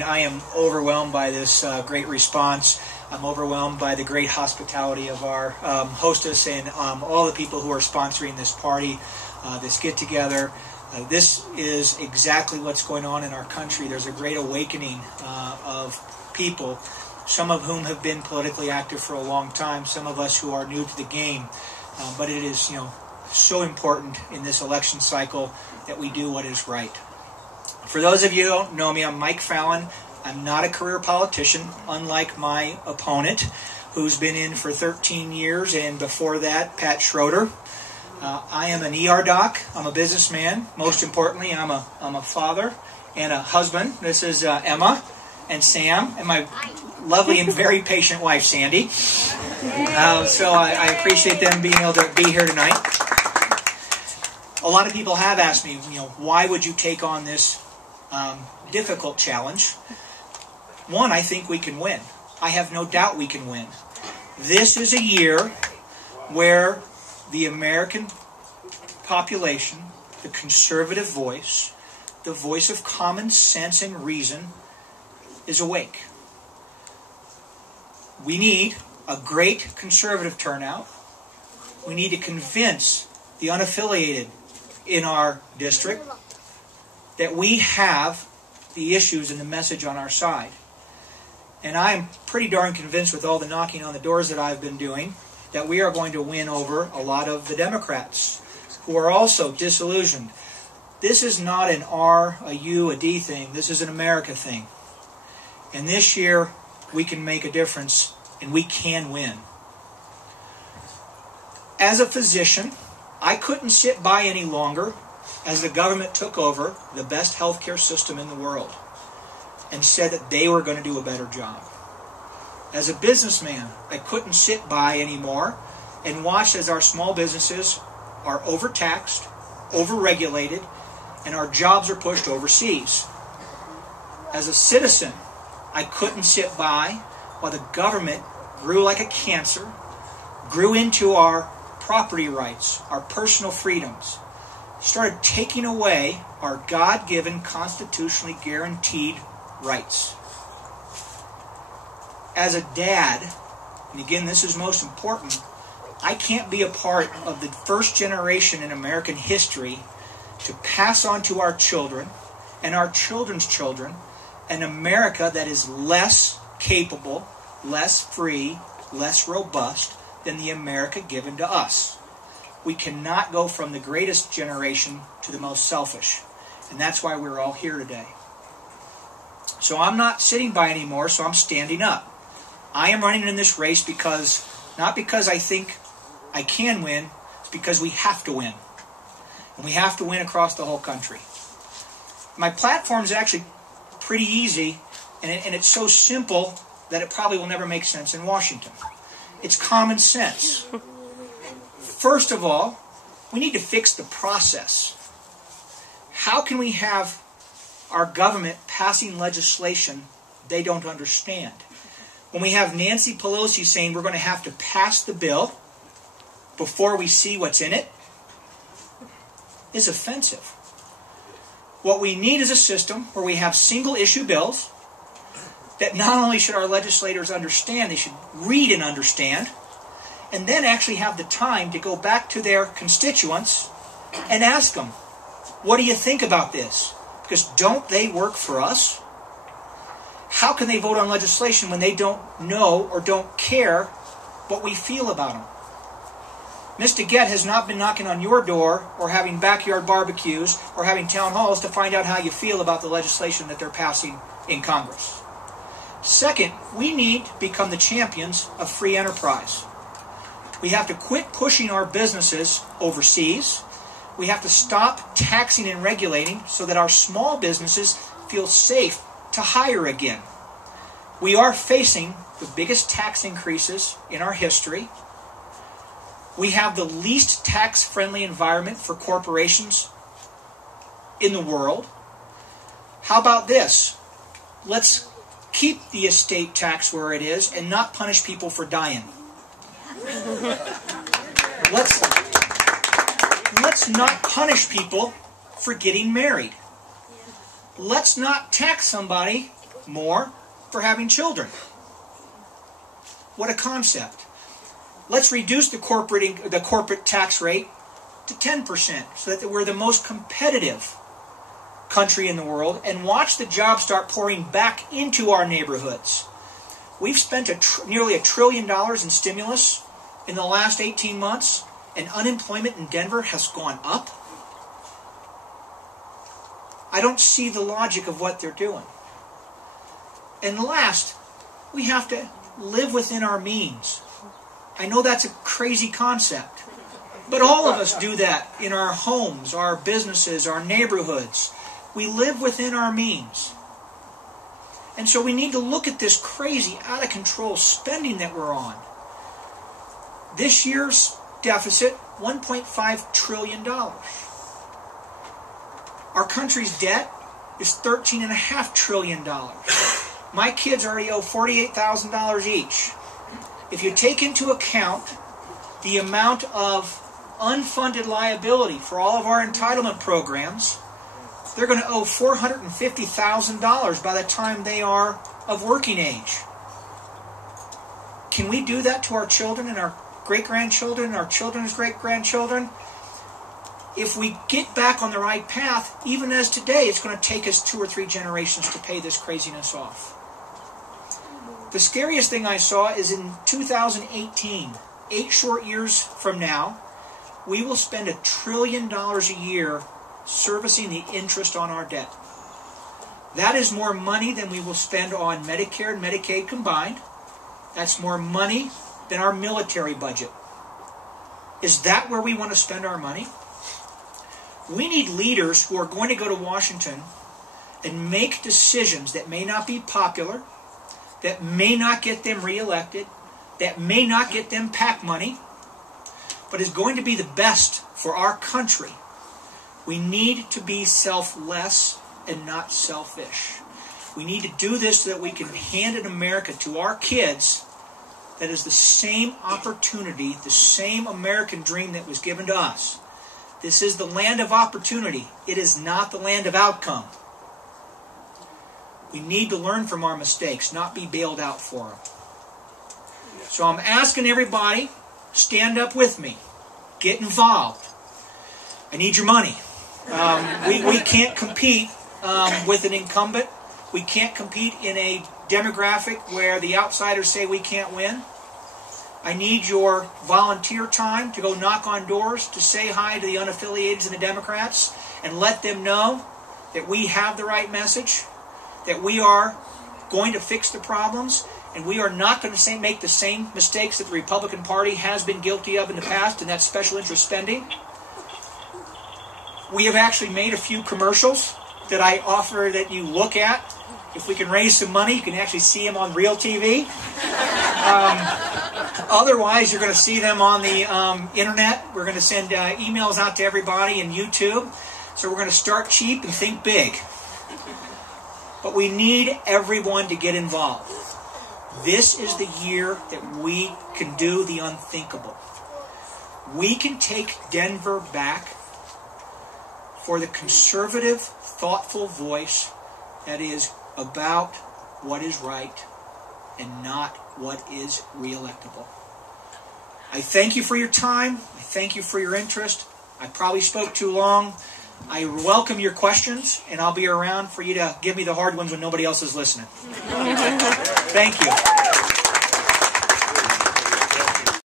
I am overwhelmed by this great response. I'm overwhelmed by the great hospitality of our hostess and all the people who are sponsoring this party, this get-together. This is exactly what's going on in our country. There's a great awakening of people, some of whom have been politically active for a long time, some of us who are new to the game. But it is, so important in this election cycle that we do what is right. For those of you who don't know me, I'm Mike Fallon. I'm not a career politician, unlike my opponent, who's been in for 13 years, and before that, Pat Schroeder. I am an ER doc. I'm a businessman. Most importantly, I'm a father and a husband. This is Emma and Sam and my lovely and very patient wife, Sandy. So I appreciate them being able to be here tonight. A lot of people have asked me, why would you take on this difficult challenge? One, I think we can win. I have no doubt we can win. This is a year where the American population, the conservative voice, the voice of common sense and reason, is awake. We need a great conservative turnout. We need to convince the unaffiliated in our district that we have the issues and the message on our side. And I'm pretty darn convinced, with all the knocking on the doors that I've been doing, that we are going to win over a lot of the Democrats who are also disillusioned. This is not an R, a U, a D thing. This is an America thing. And this year, we can make a difference, and we can win. As a physician, I couldn't sit by any longer as the government took over the best healthcare system in the world and said that they were going to do a better job. As a businessman, I couldn't sit by anymore and watch as our small businesses are overtaxed, overregulated, and our jobs are pushed overseas. As a citizen, I couldn't sit by while the government grew like a cancer, grew into our property rights, our personal freedoms, started taking away our God-given, constitutionally guaranteed rights. As a dad, and again this is most important, I can't be a part of the first generation in American history to pass on to our children and our children's children an America that is less capable, less free, less robust than the America given to us. We cannot go from the greatest generation to the most selfish. And that's why we're all here today. So I'm not sitting by anymore, so I'm standing up. I am running in this race not because I think I can win, it's because we have to win. And we have to win across the whole country. My platform is actually pretty easy, and it's so simple that it probably will never make sense in Washington. It's common sense. First of all, we need to fix the process. How can we have our government passing legislation they don't understand? When we have Nancy Pelosi saying we're going to have to pass the bill before we see what's in it, is offensive. What we need is a system where we have single-issue bills that not only should our legislators understand, they should read and understand, and then actually have the time to go back to their constituents and ask them, what do you think about this? Because don't they work for us? How can they vote on legislation when they don't know or don't care what we feel about them? Ms. DeGette has not been knocking on your door or having backyard barbecues or having town halls to find out how you feel about the legislation that they're passing in Congress. Second, we need to become the champions of free enterprise. We have to quit pushing our businesses overseas. We have to stop taxing and regulating so that our small businesses feel safe to hire again. We are facing the biggest tax increases in our history. We have the least tax-friendly environment for corporations in the world. How about this? Let's keep the estate tax where it is and not punish people for dying. Let's not punish people for getting married. Let's not tax somebody more for having children. What a concept. Let's reduce the corporate tax rate to 10% so that we're the most competitive country in the world, and watch the jobs start pouring back into our neighborhoods. We've spent nearly $1 trillion in stimulus in the last 18 months, and unemployment in Denver has gone up. I don't see the logic of what they're doing. And last, we have to live within our means. I know that's a crazy concept, but all of us do that in our homes, our businesses, our neighborhoods. We live within our means. And so we need to look at this crazy, out of control spending that we're on. This year's deficit, $1.5 trillion. Our country's debt is $13.5 trillion. My kids already owe $48,000 each. If you take into account the amount of unfunded liability for all of our entitlement programs, they're going to owe $450,000 by the time they are of working age. Can we do that to our children and our great-grandchildren and our children's great-grandchildren? If we get back on the right path, even as today, it's going to take us 2 or 3 generations to pay this craziness off. The scariest thing I saw is in 2018, 8 short years from now, we will spend $1 trillion a year servicing the interest on our debt. That is more money than we will spend on Medicare and Medicaid combined. That's more money than our military budget. Is that where we want to spend our money? We need leaders who are going to go to Washington and make decisions that may not be popular, that may not get them reelected, that may not get them PAC money, but is going to be the best for our country. We need to be selfless and not selfish. We need to do this so that we can hand in America to our kids that is the same opportunity, the same American dream that was given to us. This is the land of opportunity. It is not the land of outcome. We need to learn from our mistakes, not be bailed out for them. So I'm asking everybody, stand up with me. Get involved. I need your money. We can't compete with an incumbent. We can't compete in a demographic where the outsiders say we can't win. I need your volunteer time to go knock on doors, to say hi to the unaffiliated and the Democrats, and let them know that we have the right message, that we are going to fix the problems, and we are not going to make the same mistakes that the Republican Party has been guilty of in the past, and that's special interest spending. We have actually made a few commercials that I offer that you look at. If we can raise some money, you can actually see them on real TV. Otherwise, you're going to see them on the internet. We're going to send emails out to everybody in YouTube. So we're going to start cheap and think big. But we need everyone to get involved. This is the year that we can do the unthinkable. We can take Denver back for the conservative, thoughtful voice that is about what is right and not what is reelectable. I thank you for your time. I thank you for your interest. I probably spoke too long. I welcome your questions, and I'll be around for you to give me the hard ones when nobody else is listening. Thank you.